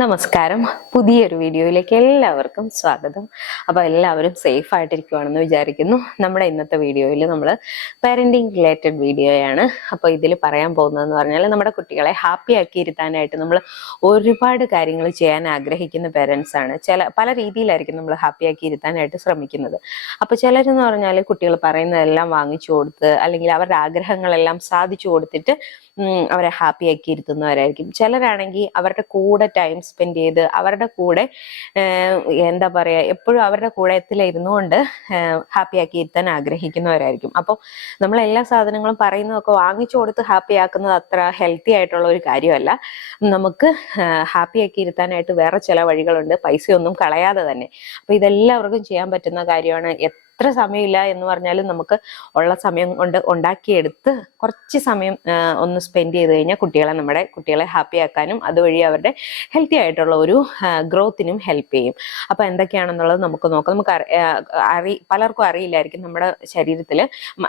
നമസ്കാരം. പുതിയൊരു വീഡിയോയിലേക്ക് എല്ലാവർക്കും സ്വാഗതം. അപ്പോൾ എല്ലാവരും സേഫ് ആയിട്ടിരിക്കുവാണെന്ന് വിചാരിക്കുന്നു. നമ്മുടെ ഇന്നത്തെ വീഡിയോയിൽ നമ്മൾ പാരന്റിങ് റിലേറ്റഡ് വീഡിയോയാണ്. അപ്പോൾ ഇതിൽ പറയാൻ പോകുന്നതെന്ന് പറഞ്ഞാൽ നമ്മുടെ കുട്ടികളെ ഹാപ്പി ആക്കി ഇരുത്താനായിട്ട് നമ്മൾ ഒരുപാട് കാര്യങ്ങൾ ചെയ്യാൻ ആഗ്രഹിക്കുന്ന പേരൻസ് ആണ്. പല രീതിയിലായിരിക്കും നമ്മൾ ഹാപ്പി ആക്കി ഇരുത്താനായിട്ട് ശ്രമിക്കുന്നത്. അപ്പോൾ ചിലരെന്ന് പറഞ്ഞാൽ കുട്ടികൾ പറയുന്നതെല്ലാം വാങ്ങിച്ചു കൊടുത്ത് അല്ലെങ്കിൽ അവരുടെ ആഗ്രഹങ്ങളെല്ലാം സാധിച്ചു കൊടുത്തിട്ട് അവരെ ഹാപ്പി ആക്കി ഇരുത്തുന്നവരായിരിക്കും. ചിലരാണെങ്കിൽ അവരുടെ കൂടെ ടൈം സ്പെൻഡ് ചെയ്ത് അവരുടെ കൂടെ എന്താ പറയാ എപ്പോഴും അവരുടെ കൂടെ ഇരുന്നുകൊണ്ട് ഹാപ്പി ആക്കി ഇരുത്താൻ ആഗ്രഹിക്കുന്നവരായിരിക്കും. അപ്പോൾ നമ്മൾ എല്ലാ സാധനങ്ങളും പറയുന്നതൊക്കെ വാങ്ങിച്ചു കൊടുത്ത് ഹാപ്പി ആക്കുന്നത് അത്ര ഹെൽത്തി ആയിട്ടുള്ള ഒരു കാര്യമല്ല. നമുക്ക് ഹാപ്പി ആക്കി ഇരുത്താനായിട്ട് വേറെ ചില വഴികളുണ്ട്, പൈസയൊന്നും കളയാതെ തന്നെ. അപ്പൊ ഇതെല്ലാവർക്കും ചെയ്യാൻ പറ്റുന്ന കാര്യമാണ്. എത്ര സമയമില്ല എന്ന് പറഞ്ഞാലും നമുക്ക് ഉള്ള സമയം കൊണ്ട് ഉണ്ടാക്കിയെടുത്ത് കുറച്ച് സമയം ഒന്ന് സ്പെൻഡ് ചെയ്ത് കഴിഞ്ഞാൽ നമ്മുടെ കുട്ടികളെ ഹാപ്പി ആക്കാനും അതുവഴി അവരുടെ ഹെൽത്തി ആയിട്ടുള്ള ഒരു ഗ്രോത്തിനും ഹെൽപ്പ് ചെയ്യും. അപ്പൊ എന്തൊക്കെയാണെന്നുള്ളത് നമുക്ക് നോക്കാം. പലർക്കും അറിയില്ലായിരിക്കും നമ്മുടെ ശരീരത്തിൽ,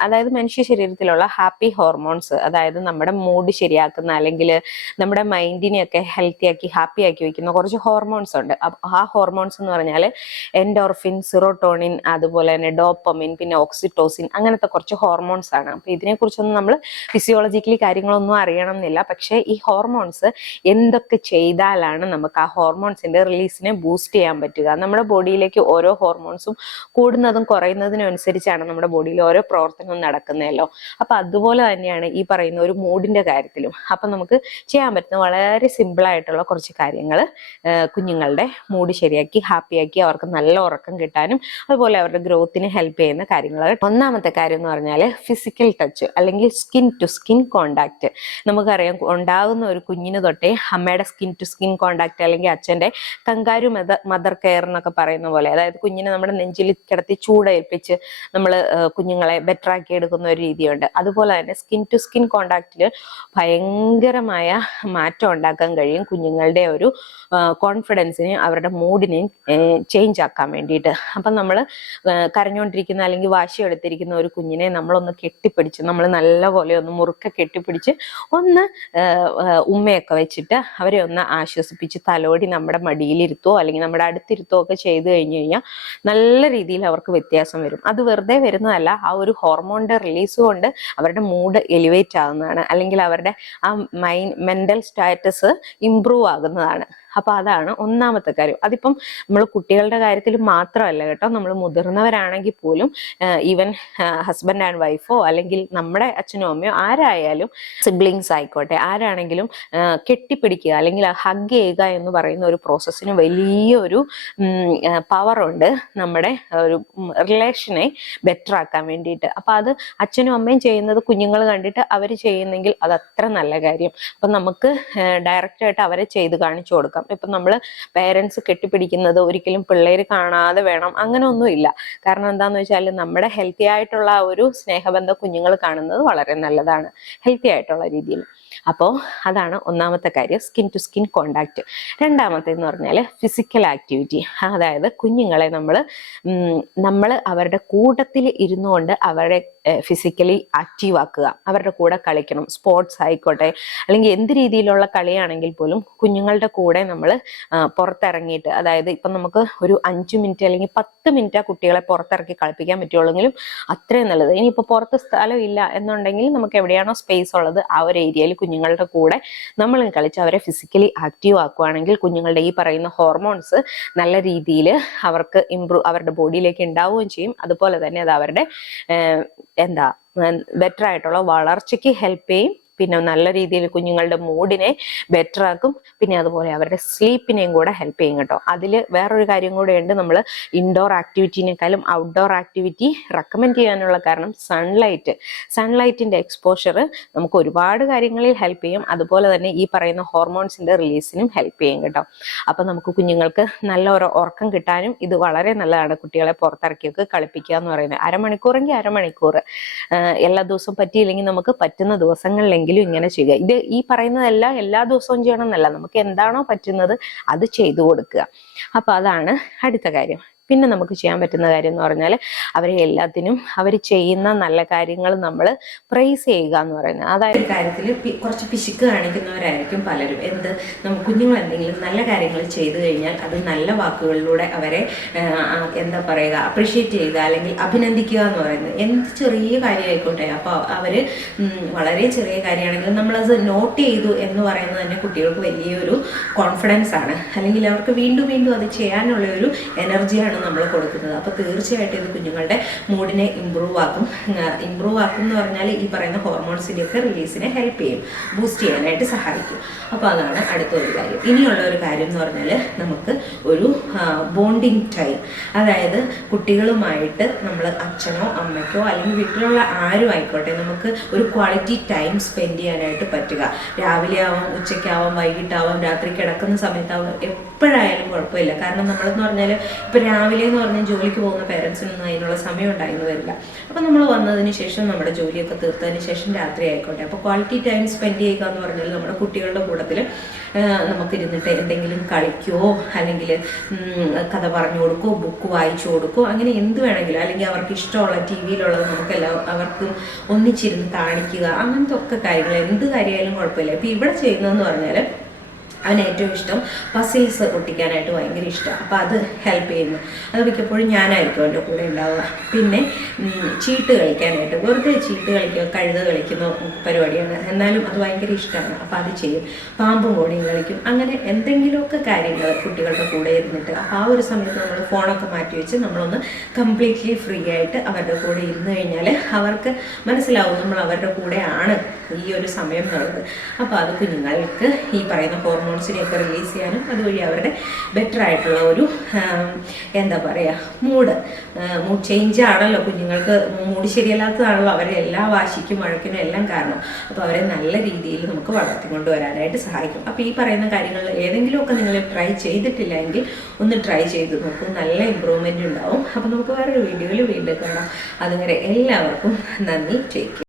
അതായത് മനുഷ്യ ശരീരത്തിലുള്ള ഹാപ്പി ഹോർമോൺസ്, അതായത് നമ്മുടെ മൂഡ് ശരിയാക്കുന്ന അല്ലെങ്കിൽ നമ്മുടെ മൈൻഡിനെയൊക്കെ ഹെൽത്തി ആക്കി ഹാപ്പി ആക്കി വെക്കുന്ന കുറച്ച് ഹോർമോൺസ് ഉണ്ട്. ആ ഹോർമോൺസ് എന്ന് പറഞ്ഞാൽ എൻഡോർഫിൻ, സിറോട്ടോണിൻ, അതുപോലെ തന്നെ ഡോപ്പമിൻ, പിന്നെ ഓക്സിറ്റോസിൻ, അങ്ങനത്തെ കുറച്ച് ഹോർമോൺസ് ആണ്. അപ്പൊ ഇതിനെ കുറിച്ചൊന്നും നമ്മൾ ഫിസിയോളജിക്കലി കാര്യങ്ങളൊന്നും അറിയണം എന്നില്ല. പക്ഷെ ഈ ഹോർമോൺസ് എന്തൊക്കെ ചെയ്താലാണ് നമുക്ക് ആ ഹോർമോൺസിന്റെ റിലീസിനെ ബൂസ്റ്റ് ചെയ്യാൻ പറ്റുക? നമ്മുടെ ബോഡിയിലേക്ക് ഓരോ ഹോർമോൺസും കൂടുന്നതും കുറയുന്നതിനും അനുസരിച്ചാണ് നമ്മുടെ ബോഡിയിൽ ഓരോ പ്രവർത്തനവും നടക്കുന്നതല്ലോ. അപ്പൊ അതുപോലെ തന്നെയാണ് ഈ പറയുന്ന ഒരു മൂഡിന്റെ കാര്യത്തിലും. അപ്പൊ നമുക്ക് ചെയ്യാൻ പറ്റുന്ന വളരെ സിമ്പിൾ ആയിട്ടുള്ള കുറച്ച് കാര്യങ്ങൾ കുഞ്ഞുങ്ങളുടെ മൂഡ് ശരിയാക്കി ഹാപ്പിയാക്കി അവർക്ക് നല്ല ഉറക്കം കിട്ടാനും അതുപോലെ അവരുടെ ഗ്രോത്തിന് ഹെൽപ്പ് ചെയ്യുന്ന കാര്യങ്ങൾ. ഒന്നാമത്തെ കാര്യം എന്ന് പറഞ്ഞാൽ ഫിസിക്കൽ ടച്ച് അല്ലെങ്കിൽ സ്കിൻ ടു സ്കിൻ കോണ്ടാക്ട്. നമുക്കറിയാം, ഉണ്ടാകുന്ന ഒരു കുഞ്ഞിന് തൊട്ടേ അമ്മയുടെ സ്കിൻ ടു സ്കിൻ കോണ്ടാക്ട് അല്ലെങ്കിൽ അച്ഛന്റെ കങ്കാരു മദർ കെയർ എന്നൊക്കെ പറയുന്ന പോലെ, അതായത് കുഞ്ഞിനെ നമ്മുടെ നെഞ്ചിൽ കിടത്തി ചൂടേൽപ്പിച്ച് നമ്മൾ കുഞ്ഞുങ്ങളെ ബെറ്റർ ആക്കി എടുക്കുന്ന ഒരു രീതിയുണ്ട്. അതുപോലെ തന്നെ സ്കിൻ ടു സ്കിൻ കോണ്ടാക്റ്റിൽ ഭയങ്കരമായ മാറ്റം ഉണ്ടാക്കാൻ കഴിയും കുഞ്ഞുങ്ങളുടെ ഒരു കോൺഫിഡൻസിനെയും അവരുടെ മൂഡിനെയും ചേഞ്ച് ആക്കാൻ വേണ്ടിയിട്ട്. അപ്പം നമ്മൾ കരഞ്ഞുകൊണ്ടിരിക്കുന്ന അല്ലെങ്കിൽ വാശി എടുത്തിരിക്കുന്ന ഒരു കുഞ്ഞിനെ നമ്മളൊന്ന് കെട്ടിപ്പിടിച്ച്, നമ്മൾ നല്ലപോലെ ഒന്ന് മുറുക്കെ കെട്ടിപ്പിടിച്ച് ഒന്ന് ഉമ്മയൊക്കെ വെച്ചിട്ട് അവരെ ഒന്ന് ആശ്വസിപ്പിച്ച് തലോടി നമ്മുടെ മടിയിലിരുത്തോ അല്ലെങ്കിൽ നമ്മുടെ അടുത്തിരുത്തോ ഒക്കെ ചെയ്തു കഴിഞ്ഞു കഴിഞ്ഞാൽ നല്ല രീതിയിൽ അവർക്ക് വ്യത്യാസം വരും. അത് വെറുതെ വരുന്നതല്ല, ആ ഒരു ഹോർമോണിന്റെ റിലീസ് കൊണ്ട് അവരുടെ മൂഡ് എലിവേറ്റ് ആകുന്നതാണ്, അല്ലെങ്കിൽ അവരുടെ ആ മെന്റൽ സ്റ്റാറ്റസ് ഇംപ്രൂവ് ആകുന്നതാണ്. അപ്പൊ അതാണ് ഒന്നാമത്തെ കാര്യം. അതിപ്പം നമ്മൾ കുട്ടികളുടെ കാര്യത്തിൽ മാത്രമല്ല കേട്ടോ, നമ്മൾ മുതിർന്നവരാണെങ്കിൽ പോലും, ഈവൻ ഹസ്ബൻഡ് ആൻഡ് വൈഫോ അല്ലെങ്കിൽ നമ്മുടെ അച്ഛനോ അമ്മയോ ആരായാലും, സിബ്ലിങ്സ് ആയിക്കോട്ടെ, ആരാണെങ്കിലും കെട്ടിപ്പിടിക്കുക അല്ലെങ്കിൽ ഹഗ് ചെയ്യുക എന്ന് പറയുന്ന ഒരു പ്രോസസ്സിന് വലിയൊരു പവറുണ്ട് നമ്മുടെ ഒരു റിലേഷനെ ബെറ്റർ ആക്കാൻ വേണ്ടിയിട്ട്. അപ്പൊ അത് അച്ഛനും അമ്മയും ചെയ്യുന്നത് കുഞ്ഞുങ്ങൾ കണ്ടിട്ട് അവർ ചെയ്യുന്നെങ്കിൽ അത് അത്ര നല്ല കാര്യം. അപ്പൊ നമുക്ക് ഡയറക്റ്റ് ആയിട്ട് അവരെ ചെയ്ത് കാണിച്ചു കൊടുക്കാം. ഇപ്പൊ നമ്മൾ പേരൻസ് കെട്ടിപ്പിടിക്കുന്നത് ഒരിക്കലും പിള്ളേര് കാണാതെ വേണം, അങ്ങനെ ഒന്നുമില്ല. കാരണം എന്താന്ന് വെച്ചാൽ നമ്മുടെ ഹെൽത്തി ആയിട്ടുള്ള ഒരു സ്നേഹബന്ധം കുഞ്ഞുങ്ങൾ കാണുന്നത് വളരെ നല്ലതാണ്, ഹെൽത്തി ആയിട്ടുള്ള രീതിയിൽ. അപ്പോൾ അതാണ് ഒന്നാമത്തെ കാര്യം, സ്കിൻ ടു സ്കിൻ കോണ്ടാക്ട്. രണ്ടാമത്തെ എന്ന് പറഞ്ഞാൽ ഫിസിക്കൽ ആക്ടിവിറ്റി. അതായത് കുഞ്ഞുങ്ങളെ നമ്മൾ അവരുടെ കൂട്ടത്തിൽ ഇരുന്നുകൊണ്ട് അവരെ ഫിസിക്കലി ആക്റ്റീവ് ആക്കുക, അവരുടെ കൂടെ കളിക്കണം. സ്പോർട്സ് ആയിക്കോട്ടെ അല്ലെങ്കിൽ എന്ത് രീതിയിലുള്ള കളിയാണെങ്കിൽ പോലും കുഞ്ഞുങ്ങളുടെ കൂടെ നമ്മൾ പുറത്തിറങ്ങിയിട്ട്, അതായത് ഇപ്പം നമുക്ക് ഒരു 5 മിനിറ്റ് അല്ലെങ്കിൽ 10 മിനിറ്റ് കുട്ടികളെ പുറത്തിറക്കി കളിപ്പിക്കാൻ പറ്റുള്ളെങ്കിലും അത്രയും നല്ലത്. ഇനിയിപ്പോൾ പുറത്ത് സ്ഥലം ഇല്ല എന്നുണ്ടെങ്കിൽ നമുക്ക് എവിടെയാണോ സ്പേസ് ഉള്ളത് ആ ഒരു ഏരിയയിൽ കുഞ്ഞുങ്ങളുടെ കൂടെ നമ്മൾ കളിച്ച് അവരെ ഫിസിക്കലി ആക്റ്റീവ് ആക്കുകയാണെങ്കിൽ കുഞ്ഞുങ്ങളുടെ ഈ പറയുന്ന ഹോർമോൺസ് നല്ല രീതിയിൽ അവർക്ക് അവരുടെ ബോഡിയിലേക്ക് ഉണ്ടാവുകയും ചെയ്യും. അതുപോലെ തന്നെ അത് അവരുടെ ബെറ്റർ ആയിട്ടുള്ള വളർച്ചയ്ക്ക് ഹെൽപ്പ് ചെയ്യും. പിന്നെ നല്ല രീതിയിൽ കുഞ്ഞുങ്ങളുടെ മൂഡിനെ ബെറ്റർ ആക്കും. പിന്നെ അതുപോലെ അവരുടെ സ്ലീപ്പിനെയും കൂടെ ഹെൽപ്പ് ചെയ്യും കേട്ടോ. അതിൽ വേറൊരു കാര്യം കൂടെ ഉണ്ട്, നമ്മൾ ഇൻഡോർ ആക്ടിവിറ്റിനേക്കാളും ഔട്ട്ഡോർ ആക്ടിവിറ്റി റെക്കമെൻഡ് ചെയ്യാനുള്ള കാരണം സൺലൈറ്റിന്റെ എക്സ്പോഷർ നമുക്ക് ഒരുപാട് കാര്യങ്ങളിൽ ഹെൽപ്പ് ചെയ്യും. അതുപോലെ തന്നെ ഈ പറയുന്ന ഹോർമോൺസിന്റെ റിലീസിനും ഹെൽപ്പ് ചെയ്യും കേട്ടോ. അപ്പൊ നമുക്ക് കുഞ്ഞുങ്ങൾക്ക് നല്ല ഒരു ഉറക്കം കിട്ടാനും ഇത് വളരെ നല്ലതാണ്. കുട്ടികളെ പുറത്തിറക്കിയൊക്കെ കളിപ്പിക്കുക എന്ന് പറയുന്നത് അരമണിക്കൂറെങ്കിൽ അരമണിക്കൂർ, എല്ലാ ദിവസവും പറ്റിയില്ലെങ്കിൽ നമുക്ക് പറ്റുന്ന ദിവസങ്ങളിലെങ്കിലും ഇങ്ങനെ ചെയ്യുക. ഇത് ഈ പറയുന്നതെല്ലാം എല്ലാ ദിവസവും ചെയ്യണം എന്നല്ല, നമുക്ക് എന്താണോ പറ്റുന്നത് അത് ചെയ്തു കൊടുക്കുക. അപ്പൊ അതാണ് അടുത്ത കാര്യം. പിന്നെ നമുക്ക് ചെയ്യാൻ പറ്റുന്ന കാര്യം എന്ന് പറഞ്ഞാൽ അവരെ എല്ലാത്തിനും അവർ ചെയ്യുന്ന നല്ല കാര്യങ്ങൾ നമ്മൾ പ്രൈസ് ചെയ്യുക എന്ന് പറയുന്നത്. അതായത് കാര്യത്തിൽ കുറച്ച് പിശുക്ക് കാണിക്കുന്നവരായിരിക്കും പലരും. കുഞ്ഞുങ്ങൾ എന്തെങ്കിലും നല്ല കാര്യങ്ങൾ ചെയ്തു കഴിഞ്ഞാൽ അത് നല്ല വാക്കുകളിലൂടെ അവരെ എന്താ പറയുക അപ്രീഷിയേറ്റ് ചെയ്യുക അല്ലെങ്കിൽ അഭിനന്ദിക്കുക എന്ന് പറയുന്നത്. എന്ത് ചെറിയ കാര്യമായിക്കോട്ടെ, അപ്പോൾ അവർ വളരെ ചെറിയ കാര്യമാണെങ്കിൽ നമ്മളത് നോട്ട് ചെയ്തു എന്ന് പറയുന്നത് തന്നെ കുട്ടികൾക്ക് വലിയൊരു കോൺഫിഡൻസ് ആണ്, അല്ലെങ്കിൽ അവർക്ക് വീണ്ടും വീണ്ടും അത് ചെയ്യാനുള്ള ഒരു എനർജിയാണ് നമ്മൾ കൊടുക്കുന്നത്. അപ്പോൾ തീർച്ചയായിട്ടും ഇത് കുഞ്ഞുങ്ങളുടെ മൂഡിനെ ഇമ്പ്രൂവ് ആക്കും എന്ന് പറഞ്ഞാൽ ഈ പറയുന്ന ഹോർമോൺസിൻ്റെയൊക്കെ റിലീസിനെ ഹെൽപ്പ് ചെയ്യും, ബൂസ്റ്റ് ചെയ്യാനായിട്ട് സഹായിക്കും. അപ്പോൾ അതാണ് അടുത്തൊരു കാര്യം. ഇനിയുള്ള ഒരു കാര്യം എന്ന് പറഞ്ഞാൽ നമുക്ക് ഒരു ബോണ്ടിങ് ടൈം, അതായത് കുട്ടികളുമായിട്ട് നമ്മൾ അച്ഛനോ അമ്മയ്ക്കോ അല്ലെങ്കിൽ വീട്ടിലുള്ള ആരും ആയിക്കോട്ടെ നമുക്ക് ഒരു ക്വാളിറ്റി ടൈം സ്പെൻഡ് ചെയ്യാനായിട്ട് പറ്റുക. രാവിലെ ആവാം, ഉച്ചയ്ക്കാവാം, വൈകിട്ടാവാം, രാത്രി കിടക്കുന്ന സമയത്താവാം, എപ്പോഴായാലും കുഴപ്പമില്ല. കാരണം നമ്മളെന്ന് പറഞ്ഞാൽ ഇപ്പോൾ രാവിലെ എന്ന് പറഞ്ഞാൽ ജോലിക്ക് പോകുന്ന പേരൻസിനൊന്നും അതിനുള്ള സമയം ഉണ്ടായിരുന്നു വരില്ല. അപ്പോൾ നമ്മൾ വന്നതിന് ശേഷം നമ്മുടെ ജോലിയൊക്കെ തീർത്തതിന് ശേഷം രാത്രി ആയിക്കോട്ടെ, അപ്പോൾ ക്വാളിറ്റി ടൈം സ്പെൻഡ് ചെയ്യുക എന്ന് പറഞ്ഞാൽ നമ്മുടെ കുട്ടികളുടെ കൂട്ടത്തിൽ നമുക്കിരുന്നിട്ട് എന്തെങ്കിലും കളിക്കുകയോ അല്ലെങ്കിൽ കഥ പറഞ്ഞു കൊടുക്കുകയോ ബുക്ക് വായിച്ചു കൊടുക്കുകയോ അങ്ങനെ എന്ത് വേണമെങ്കിലും, അല്ലെങ്കിൽ അവർക്ക് ഇഷ്ടമുള്ള ടി വിയിലുള്ളത് നമുക്കെല്ലാം അവർക്ക് ഒന്നിച്ചിരുന്ന് കാണിക്കുക, അങ്ങനത്തെ ഒക്കെ കാര്യങ്ങൾ എന്ത് കാര്യമായാലും കുഴപ്പമില്ല. ഇപ്പോൾ ഇവിടെ ചെയ്യുന്നതെന്ന് പറഞ്ഞാൽ അവന് ഏറ്റവും ഇഷ്ടം പസിൽസ് ഒട്ടിക്കാനായിട്ട് ഭയങ്കര ഇഷ്ടമാണ്. അപ്പോൾ അത് ഹെൽപ്പ് ചെയ്യുന്നു. അത് മിക്കപ്പോഴും ഞാനായിരിക്കും അവൻ്റെ കൂടെ ഉണ്ടാവുക. പിന്നെ ചീട്ട് കളിക്കാനായിട്ട്, വെറുതെ ചീട്ട് കളിക്കുക, കഴുത കളിക്കുന്ന പരിപാടിയാണ്, എന്നാലും അത് ഭയങ്കര ഇഷ്ടമാണ്. അപ്പോൾ അത് ചെയ്യും. പാമ്പും കോണിയും കളിക്കും. അങ്ങനെ എന്തെങ്കിലുമൊക്കെ കാര്യങ്ങൾ കുട്ടികളുടെ കൂടെ ഇരുന്നിട്ട് ആ ഒരു സമയത്ത് നമ്മൾ ഫോണൊക്കെ മാറ്റി വെച്ച് നമ്മളൊന്ന് കംപ്ലീറ്റ്ലി ഫ്രീ ആയിട്ട് അവരുടെ കൂടെ ഇരുന്ന് കഴിഞ്ഞാൽ അവർക്ക് മനസ്സിലാവും നമ്മൾ അവരുടെ കൂടെയാണ് ഈ ഒരു സമയം എന്നുള്ളത്. അപ്പോൾ അത് കുഞ്ഞുങ്ങൾക്ക് ഈ പറയുന്ന ഹോർമോൺസിനെയൊക്കെ റിലീസ് ചെയ്യാനും അതുവഴി അവരുടെ ബെറ്റർ ആയിട്ടുള്ള ഒരു എന്താ പറയുക മൂഡ് ചേഞ്ച് ആണല്ലോ. കുഞ്ഞുങ്ങൾക്ക് മൂഡ് ശരിയല്ലാത്തതാണല്ലോ അവരെ എല്ലാ വാശിക്കും വഴക്കിനും എല്ലാം കാരണം. അപ്പോൾ അവരെ നല്ല രീതിയിൽ നമുക്ക് വളർത്തിക്കൊണ്ട് വരാനായിട്ട് സഹായിക്കും. അപ്പോൾ ഈ പറയുന്ന കാര്യങ്ങൾ ഏതെങ്കിലുമൊക്കെ നിങ്ങൾ ട്രൈ ചെയ്തിട്ടില്ല എങ്കിൽ ഒന്ന് ട്രൈ ചെയ്ത് നോക്കും, നല്ല ഇമ്പ്രൂവ്മെൻ്റ് ഉണ്ടാവും. അപ്പോൾ നമുക്ക് വേറൊരു വീഡിയോയിൽ വീണ്ടും കാണാം. അതുവരെ എല്ലാവർക്കും നന്ദി. Take care.